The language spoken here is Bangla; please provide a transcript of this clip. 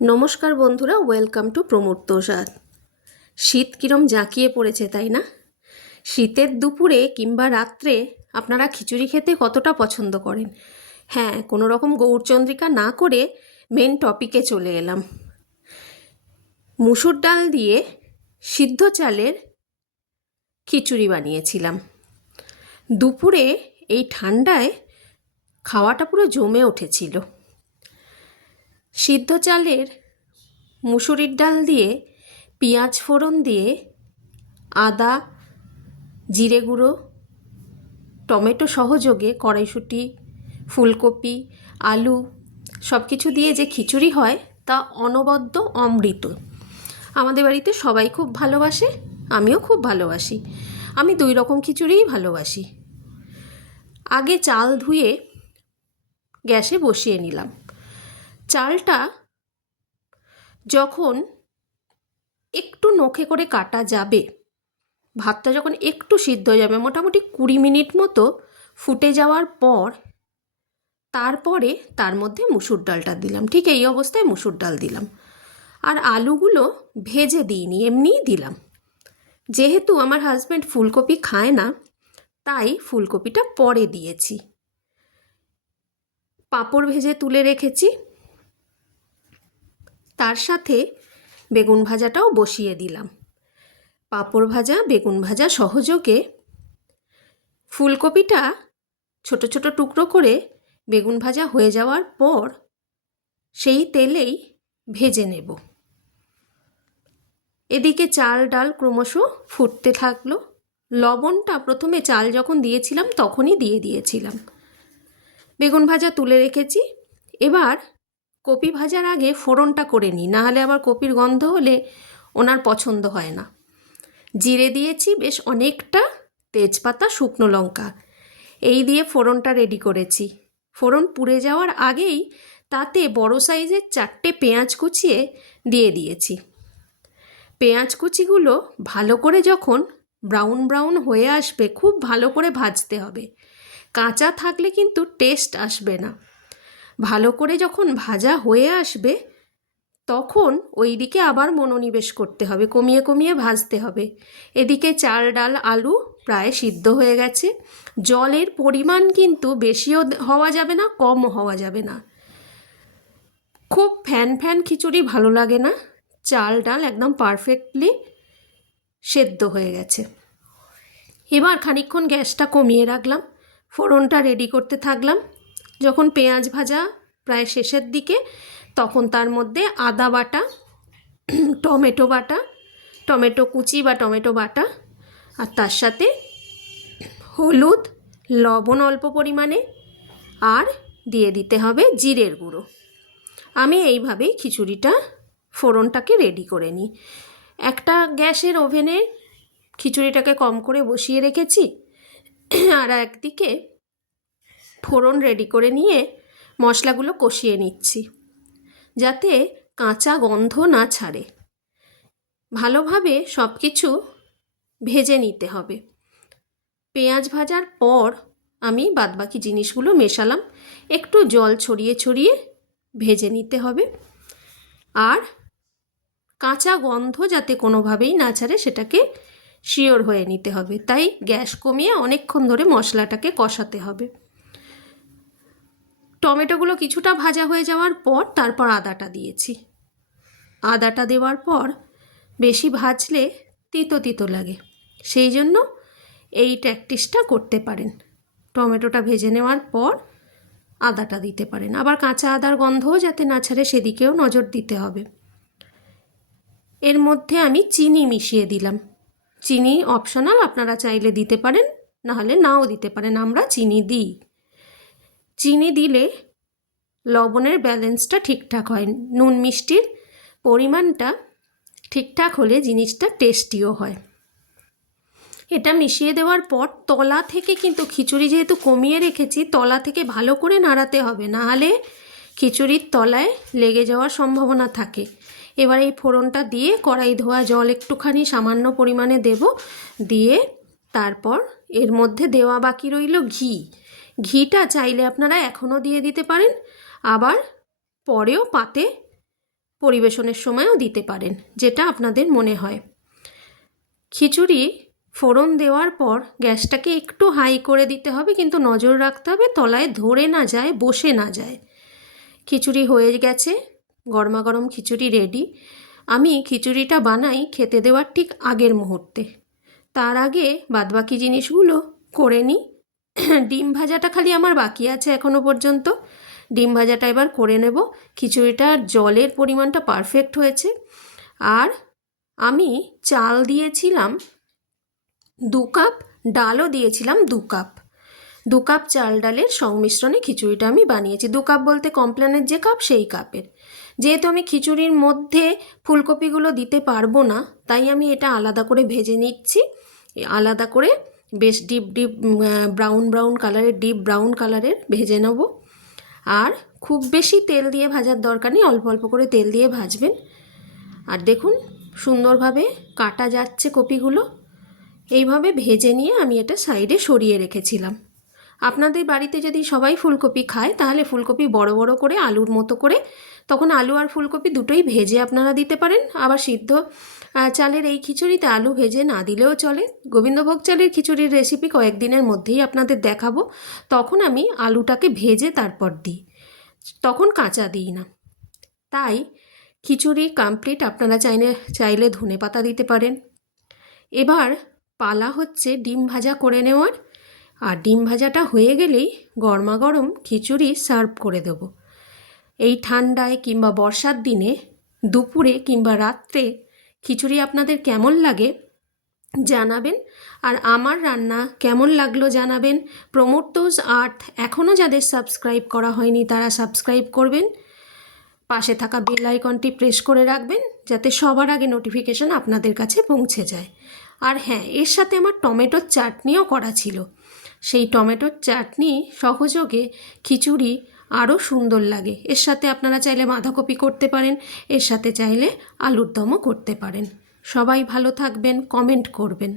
নমস্কার বন্ধুরা, ওয়েলকাম টু প্রমূর্তসাদ। শীত কিরম জাঁকিয়ে পড়েছে, তাই না? শীতের দুপুরে কিংবা রাত্রে আপনারা খিচুড়ি খেতে কতটা পছন্দ করেন? হ্যাঁ, কোনো রকম গৌরচন্দ্রিকা না করে মেন টপিকে চলে এলাম। মুসুর ডাল দিয়ে সিদ্ধ চালের খিচুড়ি বানিয়েছিলাম। দুপুরে এই ঠান্ডায় খাওয়াটা পুরো জমে উঠেছিল। সিদ্ধ চালের মুসুরির ডাল দিয়ে পেঁয়াজ ফোড়ন দিয়ে আদা, জিরে গুঁড়ো, টমেটো সহযোগে কড়াইশুঁটি, ফুলকপি, আলু সব কিছু দিয়ে যে খিচুড়ি হয় তা অনবদ্য অমৃত। আমাদের বাড়িতে সবাই খুব ভালোবাসে, আমিও খুব ভালোবাসি। আমি দুই রকম খিচুড়িই ভালোবাসি। আগে চাল ধুয়ে গ্যাসে বসিয়ে নিলাম। চালটা যখন একটু নখে করে কাটা যাবে, ভাতটা যখন একটু সিদ্ধ হয়ে যাবে, মোটামুটি 20 মিনিট মতো ফুটে যাওয়ার পর তারপরে তার মধ্যে মুসুর ডালটা দিলাম। ঠিক এই অবস্থায় মুসুর ডাল দিলাম। আর আলুগুলো ভেজে দিইনি, এমনিই দিলাম। যেহেতু আমার হাজব্যান্ড ফুলকপি খায় না, তাই ফুলকপিটা পরে দিয়েছি। পাঁপড় ভেজে তুলে রেখেছি, তার সাথে বেগুন ভাজাটাও বসিয়ে দিলাম। পাঁপড় ভাজা, বেগুন ভাজা সহযোগে ফুলকপিটা ছোট ছোট টুকরো করে বেগুন ভাজা হয়ে যাওয়ার পর সেই তেলেই ভেজে নেব। এদিকে চাল ডাল ক্রমশ ফুটতে থাকলো। লবণটা প্রথমে চাল যখন দিয়েছিলাম তখনই দিয়ে দিয়েছিলাম। বেগুন ভাজা তুলে রেখেছি। এবার কপি ভাজার আগে ফোড়নটা করে নিই, নাহলে আবার কপির গন্ধ হলে ওনার পছন্দ হয় না। জিরে দিয়েছি বেশ অনেকটা, তেজপাতা, শুকনো লঙ্কা, এই দিয়ে ফোড়নটা রেডি করেছি। ফোড়ন পুড়ে যাওয়ার আগেই তাতে বড় সাইজের 4টে পেঁয়াজ কুচিয়ে দিয়ে দিয়েছি। পেঁয়াজ কুচিগুলো ভালো করে যখন ব্রাউন ব্রাউন হয়ে আসবে, খুব ভালো করে ভাজতে হবে। কাঁচা থাকলে কিন্তু টেস্ট আসবে না। ভালো করে যখন ভাজা হয়ে আসবে তখন ওই দিকে আবার মনোনিবেশ করতে হবে, কমিয়ে কমিয়ে ভাজতে হবে। এদিকে চাল ডাল আলু প্রায় সিদ্ধ হয়ে গেছে। জলের পরিমাণ কিন্তু বেশিও হওয়া যাবে না, কমও হওয়া যাবে না। খুব ফ্যান ফ্যান খিচুড়ি ভালো লাগে না। চাল ডাল একদম পারফেক্টলি সেদ্ধ হয়ে গেছে। এবার খানিকক্ষণ গ্যাসটা কমিয়ে রাখলাম, ফোড়নটা রেডি করতে থাকলাম। যখন পেঁয়াজ ভাজা প্রায় শেষের দিকে, তখন তার মধ্যে আদা বাটা, টমেটো বাটা, টমেটো কুচি বা টমেটো বাটা, আর তার সাথে হলুদ, লবণ অল্প পরিমাণে, আর দিয়ে দিতে হবে জিরের গুঁড়ো। আমি এইভাবেই খিচুড়িটা ফোড়নটাকে রেডি করে নিই। একটা গ্যাসের ওভেনে খিচুড়িটাকে কম করে বসিয়ে রেখেছি, আর একদিকে ফোড়ন রেডি করে নিয়ে মশলাগুলো কষিয়ে নিচ্ছি, যাতে কাঁচা গন্ধ না ছাড়ে। ভালোভাবে সব কিছু ভেজে নিতে হবে। পেঁয়াজ ভাজার পর আমি বাদবাকি জিনিসগুলো মেশালাম। একটু জল ছড়িয়ে ছড়িয়ে ভেজে নিতে হবে, আর কাঁচা গন্ধ যাতে কোনোভাবেই না ছাড়ে সেটাকে শিওর হয়ে নিতে হবে। তাই গ্যাস কমিয়ে অনেকক্ষণ ধরে মশলাটাকে কষাতে হবে। টমেটোগুলো কিছুটা ভাজা হয়ে যাওয়ার পর তারপর আদাটা দিয়েছি। আদাটা দেওয়ার পর বেশি ভাজলে তিতো তিতো লাগে, সেই জন্য এই প্র্যাকটিসটা করতে পারেন। টমেটোটা ভেজে নেওয়ার পর আদাটা দিতে পারেন। আবার কাঁচা আদার গন্ধও যাতে না ছাড়ে সেদিকেও নজর দিতে হবে। এর মধ্যে আমি চিনি মিশিয়ে দিলাম। চিনি অপশনাল, আপনারা চাইলে দিতে পারেন, নাহলে নাও দিতে পারেন। আমরা চিনি দিই। চিনি দিলে লবণের ব্যালেন্সটা ঠিকঠাক হয়, নুন মিষ্টির পরিমাণটা ঠিকঠাক হলে জিনিসটা টেস্টিও হয়। এটা মিশিয়ে দেওয়ার পর তলা থেকে কিন্তু খিচুড়ি যেহেতু কমিয়ে রেখেছি, তলা থেকে ভালো করে নাড়াতে হবে, নাহলে খিচুড়ির তলায় লেগে যাওয়ার সম্ভাবনা থাকে। এবার এই ফোড়নটা দিয়ে কড়াই ধোয়া জল একটুখানি সামান্য পরিমাণে দেব, দিয়ে তারপর এর মধ্যে দেওয়া বাকি রইল ঘি। ঘিটা চাইলে আপনারা এখনও দিয়ে দিতে পারেন, আবার পরেও পাতে পরিবেশনের সময়ও দিতে পারেন, যেটা আপনাদের মনে হয়। খিচুড়ি ফোড়ন দেওয়ার পর গ্যাসটাকে একটু হাই করে দিতে হবে, কিন্তু নজর রাখতে হবে তলায় ধরে না যায়, বসে না যায়। খিচুড়ি হয়ে গেছে, গরমা গরম খিচুড়ি রেডি। আমি খিচুড়িটা বানাই খেতে দেওয়ার ঠিক আগের মুহূর্তে, তার আগে বাদবাকি জিনিসগুলো করে নিই। ডিম ভাজাটা খালি আমার বাকি আছে এখনও পর্যন্ত, ডিম ভাজাটা এবার করে নেব। খিচুড়িটার জলের পরিমাণটা পারফেক্ট হয়েছে। আর আমি চাল দিয়েছিলাম 2 কাপ, ডালও দিয়েছিলাম 2 কাপ। 2 কাপ চাল ডালের সংমিশ্রণে খিচুড়িটা আমি বানিয়েছি। 2 কাপ বলতে কমপ্লেনের যে কাপ সেই কাপের। যেহেতু আমি খিচুড়ির মধ্যে ফুলকপিগুলো দিতে পারবো না, তাই আমি এটা আলাদা করে ভেজে নিচ্ছি। আলাদা করে বেশ ডিপ ব্রাউন কালারের, ডিপ ব্রাউন কালারের ভেজে নেব। আর খুব বেশি তেল দিয়ে ভাজার দরকার নেই, অল্প অল্প করে তেল দিয়ে ভাজবেন। আর দেখুন সুন্দরভাবে কাটা যাচ্ছে কপিগুলো। এইভাবে ভেজে নিয়ে আমি এটা সাইডে সরিয়ে রেখেছিলাম। আপনাদের বাড়িতে যদি সবাই ফুলকপি খায় তাহলে ফুলকপি বড় বড় করে আলুর মতো করে, তখন আলু আর ফুলকপি দুটোই ভেজে আপনারা দিতে পারেন। আবার সিদ্ধ চালের এই খিচুড়িতে আলু ভেজে না দিলেও চলে। গোবিন্দভোগ চালের খিচুড়ির রেসিপি কয়েকদিনের মধ্যেই আপনাদের দেখাবো, তখন আমি আলুটাকে ভেজে তারপর দিই, তখন কাঁচা দিই না। তাই খিচুড়ি কমপ্লিট। আপনারা চাইলে ধনেপাতা দিতে পারেন। এবার পালা হচ্ছে ডিম ভাজা করে নেওয়ার। আর ডিম ভাজাটা হয়ে গেলেই গরমা গরম খিচুড়ি সার্ভ করে দেব। এই ঠান্ডায় কিংবা বর্ষার দিনে দুপুরে কিংবা রাত্রে খিচুড়ি আপনাদের কেমন লাগে জানাবেন। আর আমার রান্না কেমন লাগলো জানাবেন। প্রমোটোস আর্থ এখনও যাদের সাবস্ক্রাইব করা হয়নি তারা সাবস্ক্রাইব করবেন। পাশে থাকা বেল আইকনটি প্রেস করে রাখবেন, যাতে সবার আগে নোটিফিকেশন আপনাদের কাছে পৌঁছে যায়। আর হ্যাঁ, এর সাথে আমার টমেটোর চাটনিও করা ছিল। সেই টমেটোর চাটনি সহযোগে খিচুড়ি আরও সুন্দর লাগে। এর সাথে আপনারা চাইলে বাঁধাকপি করতে পারেন, এর সাথে চাইলে আলুর দমও করতে পারেন। সবাই ভালো থাকবেন, কমেন্ট করবেন।